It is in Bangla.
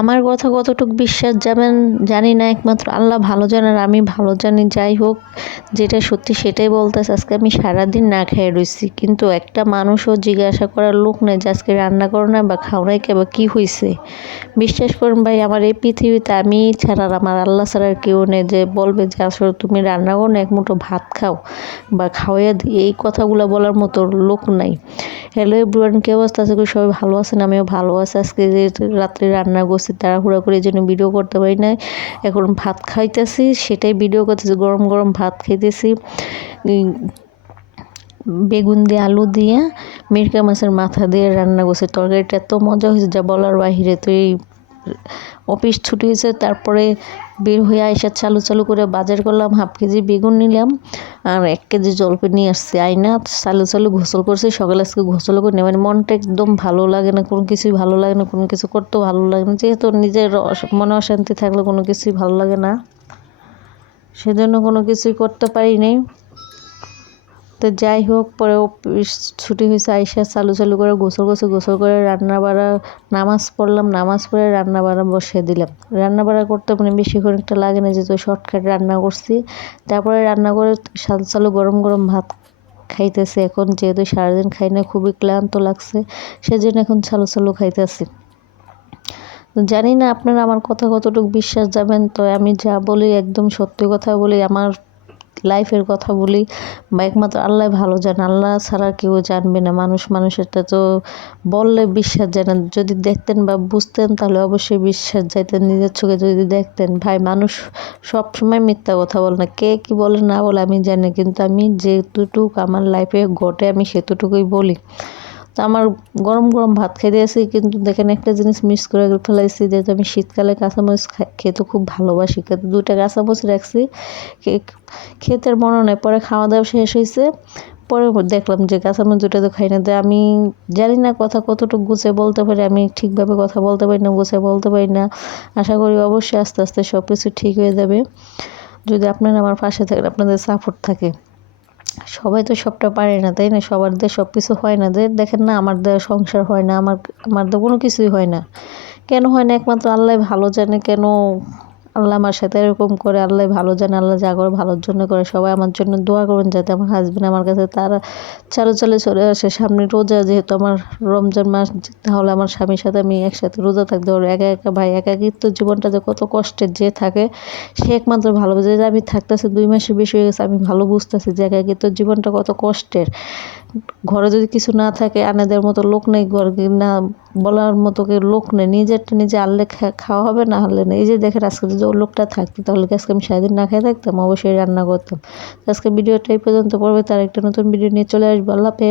আমার কথা কতটুকু বিশ্বাস যাবেন জানি না, একমাত্র আল্লাহ ভালো জানে আর আমি ভালো জানি। যাই হোক, যেটা সত্যি সেটাই বলতেছে। আজকে আমি সারাদিন না খেয়ে রইছি, কিন্তু একটা মানুষও জিজ্ঞাসা করার লোক নেই যে আজকে রান্না করো না বা খাও নাই কে বা কী হয়েছে। বিশ্বাস করুন ভাই, আমার এই পৃথিবীতে আমি ছাড়া আর আমার আল্লাহ ছাড়া আর কেউ নেই যে বলবে যে আসলে তুমি রান্না করো না, এক মুঠো ভাত খাও বা খাওয়াইয়া দিই, এই কথাগুলো বলার মতো লোক নাই। হ্যালো এভরিওয়ান, কি অবস্থা? আশা করি সবাই ভালো আছেন, আমিও ভালো আছি। আজকে যে রাত্রে রান্না করছি তাড়াহুড়া করে, এই জন্য ভিডিও করতে পারি নাই। এখন ভাত খাইতেছি, সেটাই ভিডিও করতেছি। গরম গরম ভাত খাইতেছি বেগুন দিয়ে, আলু দিয়ে, মিরকা মাছের মাথা দিয়ে রান্না করছে। তরকারিটা এত মজা হয়েছে যা বলার বাহিরে। তো এই অফিস ছুটি হয়েছে, তারপরে বের হয়ে আইসা চালু চালু করে বাজার করলাম। 1/2 কেজি বেগুন নিলাম আর 1 কেজি জলপাই নিয়ে আসছি। আইনা চালু চালু গোসল করছি। সকালে আজকে গোসল করে নেই, মানে মনটা একদম ভালো লাগে না, কোনো কিছুই ভালো লাগে না, কোনো কিছু করতেও ভালো লাগে না। যেহেতু নিজের মনে অশান্তি থাকলে কোনো কিছুই ভালো লাগে না, সেজন্য কোনো কিছুই করতে পারি নাই। তো যাই হোক, পরে ছুটি হয়েছে, আইসা চালু চালু করে গোসল করে রান্না বাড়া নামাজ পড়লাম। নামাজ পড়ে রান্না বাড়া বসিয়ে দিলাম। রান্না বাড়া করতে মানে বেশিক্ষণ একটা লাগে না, যেহেতু শর্টকাট রান্না করছি। তারপরে রান্না করে চালু চালু গরম গরম ভাত খাইতেছি। এখন যেহেতু সারাদিন খাই না, খুবই ক্লান্ত লাগছে, সেজন্য এখন চালু চালু খাইতেছি। জানি না আপনারা আমার কথা কতটুকু বিশ্বাস যাবেন। তো আমি যা বলি একদম সত্যি কথা বলি, আমার লাইফের কথা বলি, বা একমাত্র আল্লাহ ভালো জানে, আল্লাহ ছাড়া কেউ জানবে না। মানুষেরটা তো বললে বিশ্বাস যায় না। যদি দেখতেন বা বুঝতেন তাহলে অবশ্যই বিশ্বাস যাইতেন, নিজের চোখে যদি দেখতেন। ভাই, মানুষ সবসময় মিথ্যা কথা বলে না, কে কি বলে না বলে আমি জানি, কিন্তু আমি যেটুকু আমার লাইফে ঘটে আমি সেতটুকুই বলি। তো আমার গরম গরম ভাত খেতে আসি, কিন্তু দেখেন একটা জিনিস মিস করে ফেলাইছি, যেহেতু আমি শীতকালে কাঁচামরিচ খেতে খুব ভালোবাসি। কিন্তু 2টা কাঁচামরিচ রাখছি, খেতে আর মনে নেই। পরে খাওয়া দাওয়া শেষ হয়েছে, পরে দেখলাম যে কাঁচামরিচ 2টা তো খাই না। তো আমি জানি না কথা কতটুকু গুছিয়ে বলতে পারি, আমি ঠিকভাবে কথা বলতে পারি না, গুছিয়ে বলতে পারি না। আশা করি অবশ্যই আস্তে আস্তে সব কিছু ঠিক হয়ে যাবে, যদি আপনারা আমার পাশে থাকেন, আপনাদের সাপোর্ট থাকে। সবাই তো সবটা পারে না, তাই না? সবার দিয়ে সব কিছু হয় না। যে দেখেন না, আমার দেওয়া সংসার হয় না, আমার দিয়ে কোনো কিছুই হয় না। কেন হয় না একমাত্র আল্লাহ ভালো জানে। কেন আল্লাহ আমার সাথে এরকম করে, আল্লাহ ভালো জানে। আল্লাহ যা করে ভালোর জন্য করে। সবাই আমার জন্য দোয়া করুন, যাতে আমার হাজবেন্ড আমার কাছে তারা চালু চালু চলে আসে। সামনে রোজা, যেহেতু আমার রমজান মাস, তাহলে আমার স্বামীর সাথে আমি একসাথে রোজা থাকতে পারবো। একা একা ভাই, একাকিত্ব জীবনটা যে কত কষ্টের, যে থাকে সে একমাত্র ভালো বোঝে। যে আমি থাকতেছি 2 মাসের বেশি হয়ে গেছে, আমি ভালো বুঝতেছি যে একাকিত্ব জীবনটা কত কষ্টের। ঘরে যদি কিছু না থাকে, আনাদের মতো লোক নেই, ঘর না বলার মতো লোক নেই, নিজেরটা নিজে আনলে খাওয়া হবে, না হলে না। এই যে দেখেন, আজকে যদি ওই লোকটা থাকতো তাহলে কি আজকে আমি সারাদিন না খেয়ে থাকতাম? অবশ্যই রান্না করতাম। আজকে ভিডিওটা এই পর্যন্ত। পড়বে তার একটা নতুন ভিডিও নিয়ে চলে আসবো। আল্লাহ হাফেজ।